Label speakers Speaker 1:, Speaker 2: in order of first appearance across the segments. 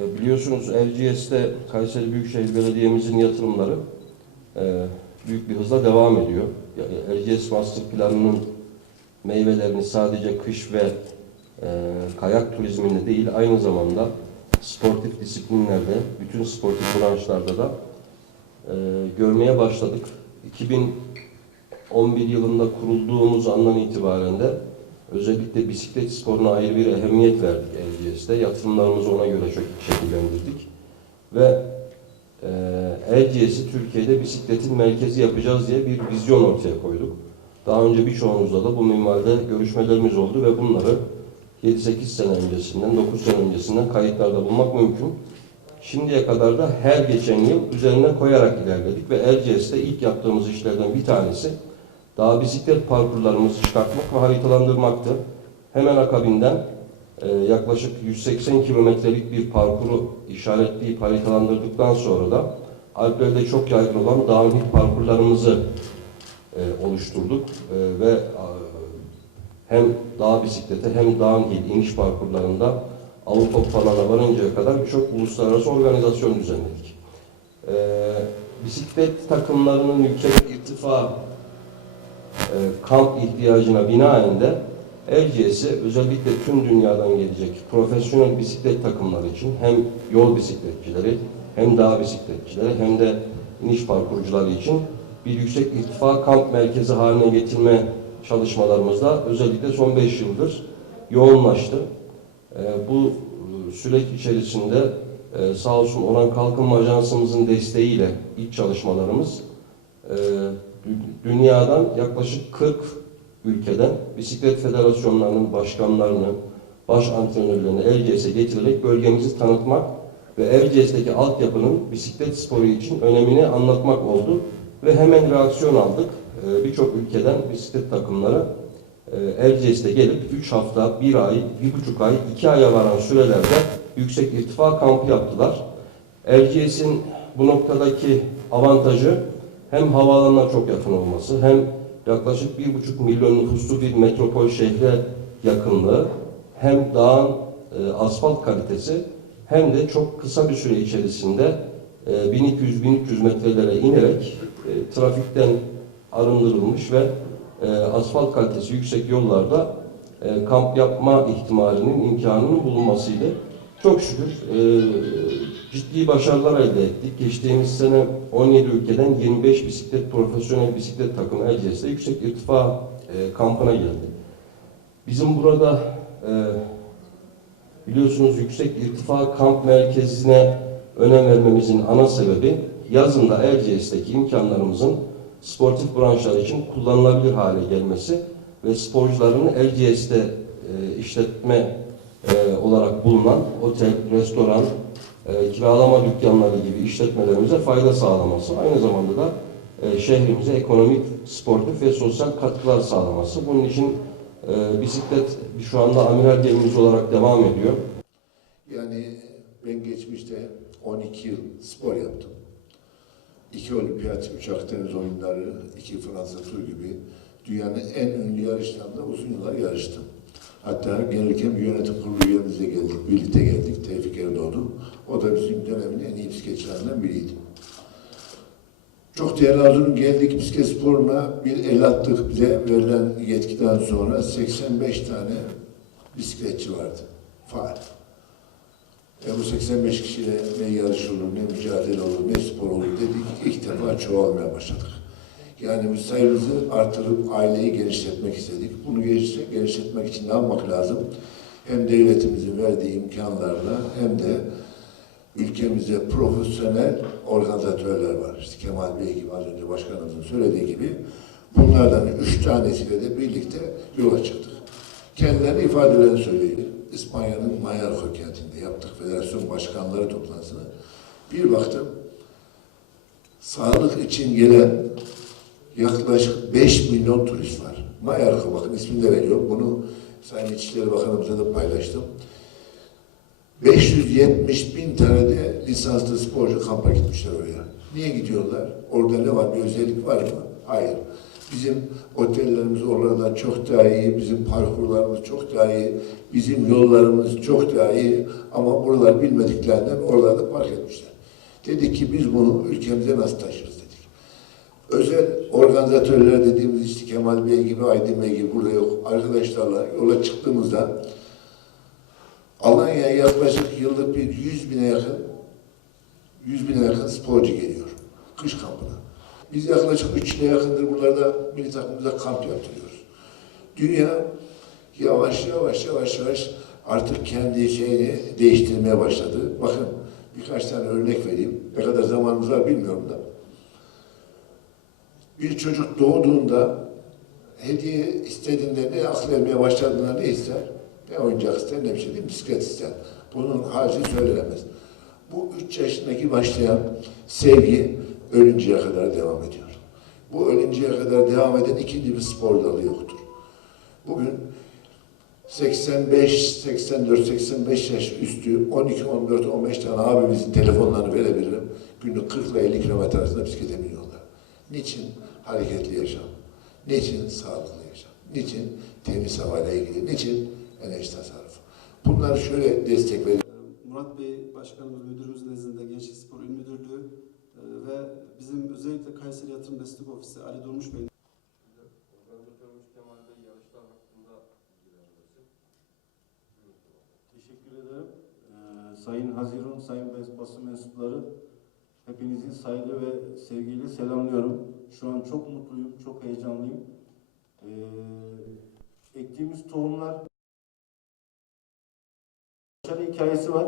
Speaker 1: E, Biliyorsunuz Erciyes'te Kayseri Büyükşehir Belediye'mizin yatırımları e, büyük bir hızla devam ediyor. Erciyes Master Planı'nın meyvelerini sadece kış ve e, kayak turizminde değil aynı zamanda sportif disiplinlerde, bütün sportif branşlarda da e, görmeye başladık. 2011 yılında kurulduğumuz andan itibaren de özellikle bisiklet sporuna ayrı bir ehemmiyet verdik Erciyes'te. Yatırımlarımızı ona göre şek- şekillendirdik. Ve e, Erciyes'i Türkiye'de bisikletin merkezi yapacağız diye bir vizyon ortaya koyduk. Daha önce birçoğunuzla da bu minvalde görüşmelerimiz oldu ve bunları 7-8 sene öncesinden, 9 sene öncesinden kayıtlarda bulmak mümkün. Şimdiye kadar da her geçen yıl üzerine koyarak ilerledik ve Erciyes'te ilk yaptığımız işlerden bir tanesi dağ bisiklet parkurlarımızı çıkartmak ve haritalandırmaktı. Hemen akabinden e, yaklaşık 180 kilometrelik bir parkuru işaretleyip haritalandırdıktan sonra da Alplerde çok yaygın olan downhill parkurlarımızı e, oluşturduk E, ve hem dağ bisikleti hem downhill iniş parkurlarında Avutop falana varıncaya kadar birçok uluslararası organizasyon düzenledik. E, bisiklet takımlarının yüksek irtifa e, kamp ihtiyacına binaen de Erciyes'i özellikle tüm dünyadan gelecek profesyonel bisiklet takımları için hem yol bisikletçileri hem dağ bisikletçileri hem de iniş parkurcuları için bir yüksek irtifa kamp merkezi haline getirme çalışmalarımızda özellikle son 5 yıldır yoğunlaştı. E, bu e, süreç içerisinde sağ olsun Orhan Kalkınma Ajansımızın desteğiyle ilk çalışmalarımız e, dünyadan yaklaşık 40 ülkeden bisiklet federasyonlarının başkanlarını, baş antrenörlerini Erciyes'e getirerek bölgemizi tanıtmak ve Erciyes'teki altyapının bisiklet sporu için önemini anlatmak oldu. Ve hemen reaksiyon aldık. Ee, Birçok ülkeden bisiklet takımları Erciyes'te gelip 3 hafta, 1 ay, 1,5 ay, 2 aya varan sürelerde yüksek irtifa kampı yaptılar. Erciyes'in bu noktadaki avantajı hem havaalanına çok yakın olması, hem yaklaşık 1,5 milyon nüfuslu bir metropol şehre yakınlığı, hem dağın e, asfalt kalitesi, hem de çok kısa bir süre içerisinde e, 1200-1300 metrelere inerek e, trafikten arındırılmış ve e, asfalt kalitesi yüksek yollarda e, kamp yapma ihtimalinin, imkanının bulunmasıyla çok şükür e, ciddi başarılar elde ettik. Geçtiğimiz sene 17 ülkeden 25 bisiklet, profesyonel bisiklet takımı Erciyes'te yüksek irtifa e, kampına geldi. Bizim burada e, biliyorsunuz yüksek irtifa kamp merkezine önem vermemizin ana sebebi yazında Erciyes'teki imkanlarımızın sportif branşlar için kullanılabilir hale gelmesi ve sporcuların Erciyes'te e, işletme e, olarak bulunan otel, restoran, e, kiralama dükkanları gibi işletmelerimize fayda sağlaması. Aynı zamanda da e, şehrimize ekonomik, sportif ve sosyal katkılar sağlaması. Bunun için e, bisiklet şu anda amiral gemimiz olarak devam ediyor.
Speaker 2: Yani ben geçmişte 12 yıl spor yaptım. İki olimpiyat, üç Akdeniz oyunları, iki Fransa tur gibi dünyanın en ünlü yarışlarında uzun yıllar yarıştım. Hatta gelirken bir yönetim kurulu üyemize geldik, birlikte geldik Tevfik Erdoğdu. O da bizim dönemin en iyi bisikletçilerinden biriydi. Çok değerli Arzu'nun geldik bisiklet sporuna bir el attık bize verilen yetkiden sonra 85 tane bisikletçi vardı. Faal. E bu 85 kişiyle ne yarış olur, ne mücadele olur, ne spor olur dedik. İlk defa çoğalmaya başladık. Yani sayımızı artırıp aileyi genişletmek istedik. Bunu genişle- genişletmek için ne yapmak lazım? Hem devletimizin verdiği imkanlarla hem de ülkemizde profesyonel organizatörler var. İşte Kemal Bey gibi az önce başkanımızın söylediği gibi bunlardan üç tanesiyle de birlikte yola çıktık. Kendilerine ifadelerini söyleyeyim. İspanya'nın Mallorca kentinde yaptık federasyon başkanları toplantısını. Bir baktım sağlık için gelen yaklaşık 5 milyon turist var. Mallorca bakın ismini de veriyorum. Bunu Sayın İçişleri Bakanımıza da paylaştım. 570 bin tane de lisanslı sporcu kampa gitmişler oraya. Niye gidiyorlar? Orada ne var? Bir özellik var mı? Hayır. Bizim otellerimiz oralardan çok daha iyi, bizim parkurlarımız çok daha iyi, bizim yollarımız çok daha iyi ama buralar bilmediklerinden oralarda park etmişler. Dedik ki biz bunu ülkemize nasıl taşırız. Özel organizatörler dediğimiz işte Kemal Bey gibi, Aydın Bey gibi burada yok. Arkadaşlarla yola çıktığımızda Alanya'ya yaklaşık yıllık bir 100 bine yakın 100 bine yakın sporcu geliyor kış kampına. Biz yaklaşık 3 yıla yakındır buralarda milli takımımıza kamp yaptırıyoruz. Dünya yavaş yavaş yavaş yavaş artık kendi şeyini değiştirmeye başladı. Bakın birkaç tane örnek vereyim. Ne kadar zamanımız var bilmiyorum da. Bir çocuk doğduğunda hediye istediğinde ne akıl ermeye başladığında ne ister? Ne oyuncak ister ne bir şey değil, bisiklet ister. Bunun harcı söylenemez. Bu üç yaşındaki başlayan sevgi ölünceye kadar devam ediyor. Bu ölünceye kadar devam eden ikinci bir spor dalı yoktur. Bugün 85, 84, 85 yaş üstü 12, 14, 15 tane abimizin telefonlarını verebilirim. Günlük 40 ile 50 kilometre arasında bisiklete biniyorlar. Niçin? Hareketli yaşam. Niçin? Sağlıklı yaşam. Niçin? Temiz havayla ilgili. Niçin? Enerji tasarrufu. Bunları şöyle destek verelim.
Speaker 3: Murat Bey Başkanımız, Müdürümüz nezdinde Gençlik Spor İl Müdürlüğü e, ve bizim özellikle Kayseri Yatırım Destek Ofisi Ali Durmuş Bey
Speaker 1: Organizatörümüz Kemal Bey yarışlar hakkında bilgiler versin.
Speaker 4: Teşekkür ederim. Ee, Sayın Hazirun, Sayın bas- basın mensupları hepinizi saygı ve sevgiyle selamlıyorum. Şu an çok mutluyum, çok heyecanlıyım. Ee, ektiğimiz tohumlar başarı hikayesi var.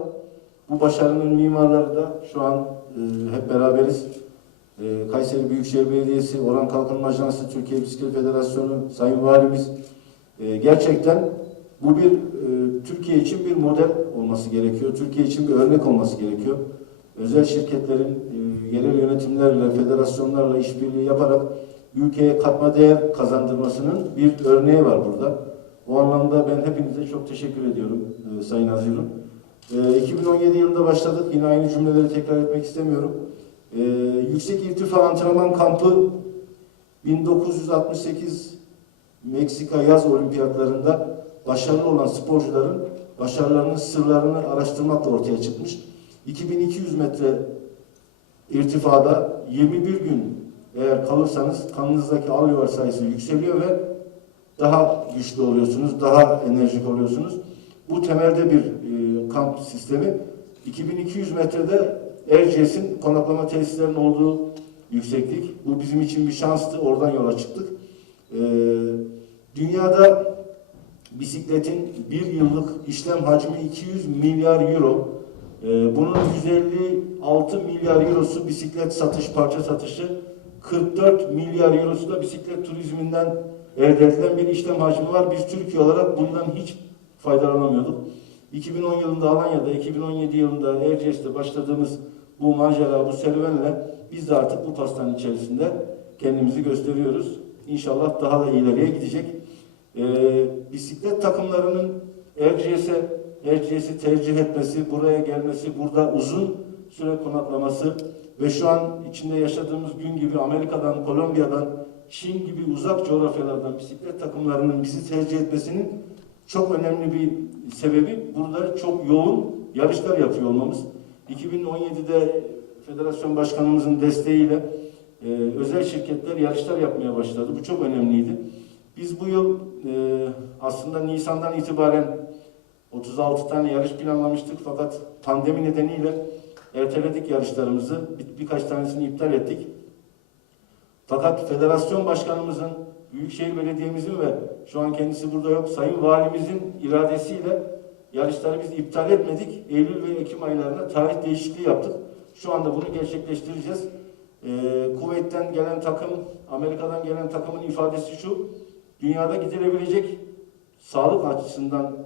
Speaker 4: Bu başarının mimarları da şu an e, hep beraberiz. E, Kayseri Büyükşehir Belediyesi, Orhan Kalkınma Ajansı, Türkiye Bisiklet Federasyonu, Sayın Valimiz e, gerçekten bu bir e, Türkiye için bir model olması gerekiyor. Türkiye için bir örnek olması gerekiyor. Özel şirketlerin e, yerel yönetimlerle, federasyonlarla işbirliği yaparak ülkeye katma değer kazandırmasının bir örneği var burada. O anlamda ben hepinize çok teşekkür ediyorum e, Sayın Hazirun. E, 2017 yılında başladık. Yine aynı cümleleri tekrar etmek istemiyorum. E, yüksek irtifa antrenman kampı 1968 Meksika yaz olimpiyatlarında başarılı olan sporcuların başarılarının sırlarını araştırmakla ortaya çıkmış. 2200 metre irtifada 21 gün eğer kalırsanız kanınızdaki alveolar sayısı yükseliyor ve daha güçlü oluyorsunuz, daha enerjik oluyorsunuz. Bu temelde bir e, kamp sistemi. 2200 metrede Erciyes'in konaklama tesislerinin olduğu yükseklik. Bu bizim için bir şanstı. Oradan yola çıktık. E, dünyada bisikletin bir yıllık işlem hacmi 200 milyar euro. E, bunun 156 milyar eurosu bisiklet satış, parça satışı. 44 milyar eurosu da bisiklet turizminden elde edilen bir işlem hacmi var. Biz Türkiye olarak bundan hiç faydalanamıyorduk. 2010 yılında Alanya'da, 2017 yılında Erciyes'te başladığımız bu macera, bu serüvenle biz de artık bu pastanın içerisinde kendimizi gösteriyoruz. İnşallah daha da ileriye gidecek. Ee, bisiklet takımlarının Erciyes'e Erciyes'i tercih etmesi, buraya gelmesi, burada uzun süre konaklaması ve şu an içinde yaşadığımız gün gibi Amerika'dan, Kolombiya'dan, Çin gibi uzak coğrafyalardan bisiklet takımlarının bizi tercih etmesinin çok önemli bir sebebi burada çok yoğun yarışlar yapıyor olmamız. 2017'de federasyon başkanımızın desteğiyle e, özel şirketler yarışlar yapmaya başladı. Bu çok önemliydi. Biz bu yıl e, aslında Nisan'dan itibaren 36 tane yarış planlamıştık fakat pandemi nedeniyle erteledik yarışlarımızı. Bir, birkaç tanesini iptal ettik. Fakat federasyon başkanımızın, Büyükşehir Belediye'mizin ve şu an kendisi burada yok, Sayın Valimizin iradesiyle yarışları biz iptal etmedik. Eylül ve Ekim aylarında tarih değişikliği yaptık. Şu anda bunu gerçekleştireceğiz. Ee, Kuveyt'ten gelen takım, Amerika'dan gelen takımın ifadesi şu, dünyada gidilebilecek sağlık açısından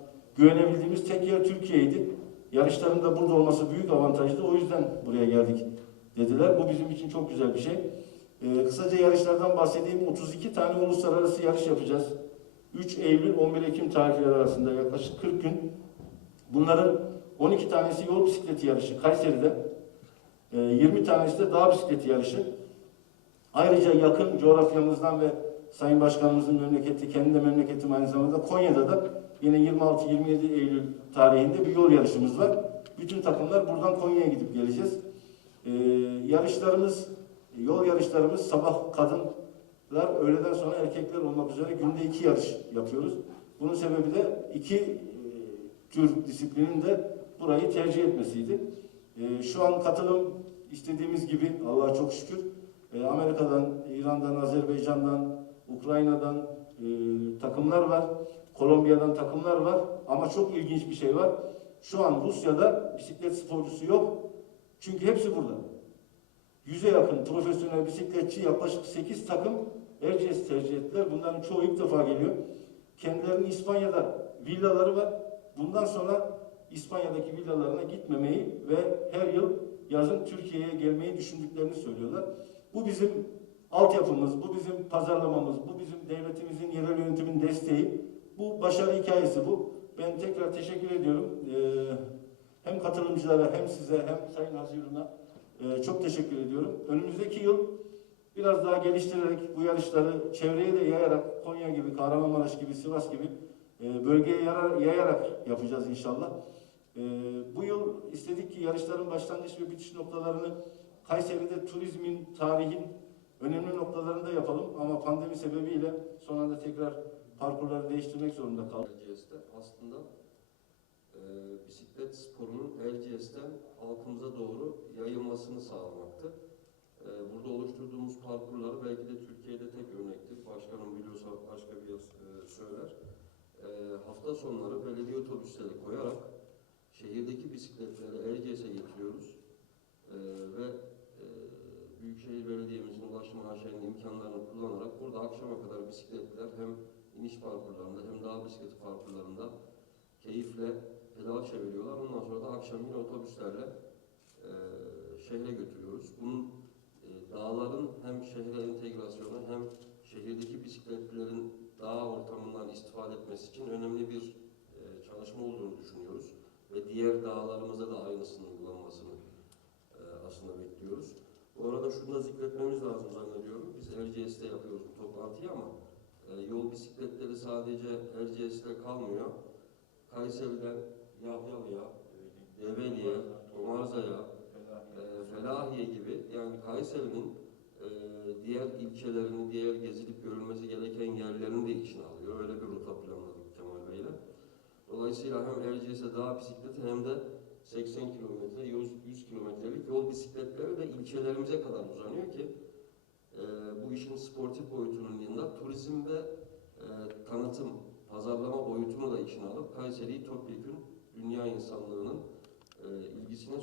Speaker 4: güvenebildiğimiz tek yer Türkiye'ydi. Yarışların da burada olması büyük avantajdı. O yüzden buraya geldik dediler. Bu bizim için çok güzel bir şey. Ee, kısaca yarışlardan bahsedeyim. 32 tane uluslararası yarış yapacağız. 3 Eylül 11 Ekim tarihleri arasında yaklaşık 40 gün. Bunların 12 tanesi yol bisikleti yarışı Kayseri'de. Ee, 20 tanesi de dağ bisikleti yarışı. Ayrıca yakın coğrafyamızdan ve Sayın Başkanımızın memleketi, kendi de memleketim aynı zamanda Konya'da da yine 26-27 Eylül tarihinde bir yol yarışımız var. Bütün takımlar buradan Konya'ya gidip geleceğiz. Ee, yarışlarımız, yol yarışlarımız sabah kadınlar, öğleden sonra erkekler olmak üzere günde iki yarış yapıyoruz. Bunun sebebi de iki e, tür disiplinin de burayı tercih etmesiydi. E, şu an katılım istediğimiz gibi Allah'a çok şükür e, Amerika'dan, İran'dan, Azerbaycan'dan, Ukrayna'dan e, takımlar var. Kolombiya'dan takımlar var. Ama çok ilginç bir şey var. Şu an Rusya'da bisiklet sporcusu yok. Çünkü hepsi burada. Yüze yakın profesyonel bisikletçi yaklaşık 8 takım Erciyes tercih ettiler. Bunların çoğu ilk defa geliyor. Kendilerinin İspanya'da villaları var. Bundan sonra İspanya'daki villalarına gitmemeyi ve her yıl yazın Türkiye'ye gelmeyi düşündüklerini söylüyorlar. Bu bizim altyapımız, bu bizim pazarlamamız, bu bizim devletimizin yerel yönetimin desteği. Bu başarı hikayesi bu. Ben tekrar teşekkür ediyorum. Ee, hem katılımcılara hem size hem Sayın Hazirun'a e, çok teşekkür ediyorum. Önümüzdeki yıl biraz daha geliştirerek bu yarışları çevreye de yayarak Konya gibi, Kahramanmaraş gibi, Sivas gibi e, bölgeye yarar, yayarak yapacağız inşallah. E, bu yıl istedik ki yarışların başlangıç ve bitiş noktalarını Kayseri'de turizmin, tarihin önemli noktalarında yapalım ama pandemi sebebiyle son anda tekrar parkurları değiştirmek zorunda kaldık.
Speaker 1: Erciyes'te aslında e, bisiklet sporunun Erciyes'ten halkımıza doğru yayılmasını sağlamaktı. E, burada oluşturduğumuz parkurları belki de Türkiye'de tek örnektir. Başkanım biliyorsa başka bir e, söyler. E, hafta sonları belediye otobüsleri koyarak şehirdeki bisikletleri Erciyes'e getiriyoruz. E, ve e, Büyükşehir Belediye'mizin ulaşım AŞ'nin imkanlarını kullanarak burada akşama kadar bisikletler hem iniş parkurlarında hem dağ bisikleti parkurlarında keyifle pedal çeviriyorlar. Ondan sonra da akşam yine otobüslerle e, şehre götürüyoruz. Bunun e, dağların hem şehre entegrasyonu hem şehirdeki bisikletlerin dağ ortamından istifade etmesi için önemli bir e, çalışma olduğunu düşünüyoruz. Ve diğer dağlarımıza da aynısının uygulanmasını e, aslında bekliyoruz. Bu arada şunu da zikretmemiz lazım zannediyorum. Biz Erciyes'te yapıyoruz bu toplantıyı ama e, yol bisikletleri sadece Erciyes'te kalmıyor. Kayseri'den Yahyalı'ya, Develi'ye, Tomarza'ya, e, Felahiye gibi yani Kayseri'nin e, diğer ilçelerini, diğer gezilip görülmesi gereken yerlerini de içine alıyor. Öyle bir rota planladık Kemal Bey'le. Dolayısıyla hem Erciyes'e dağ bisikleti hem de 80 kilometre, 100, 100 kilometrelik yol bisikletleri de ilçelerimize kadar uzanıyor ki işin sportif boyutunun yanında turizm ve e, tanıtım, pazarlama boyutunu da içine alıp Kayseri'yi topyekun dünya insanlığının e, ilgisine